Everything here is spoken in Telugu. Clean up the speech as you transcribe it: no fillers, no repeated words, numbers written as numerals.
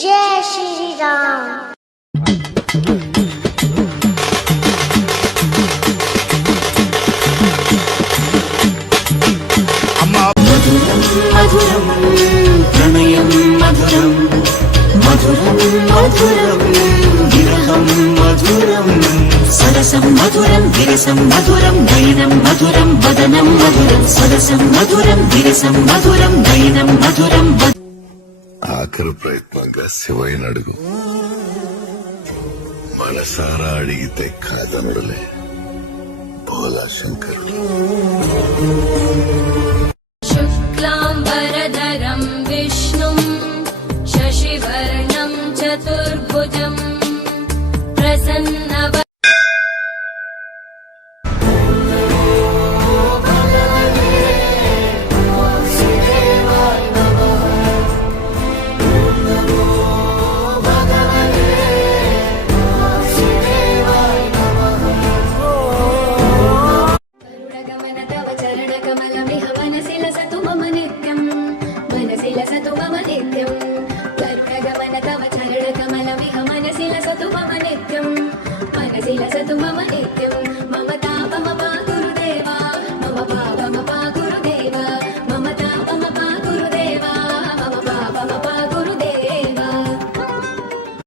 जय श्री राम। मधुरं प्रणयं मधुरं मधुरं मधुरं विरहं मधुरं सरसं मधुरं विरसं मधुरं नयनं मधुरं वदनं मधुरं सरसं मधुरं विरसं मधुरं नयनं मधुरं ఆఖరి ప్రయత్నంగా శివయ్యని అడుగు. మనసారా అడిగితే కాదనడులే భోలా శంకరుడు. शुक्लाम्बरधरं विष्णुं शशिवर्णं चतुर्भुजं प्रसन्नवदनं मनसि लसतु मम नित्यं कर्कगमन तव चरणकमलमिह मनसि लसतु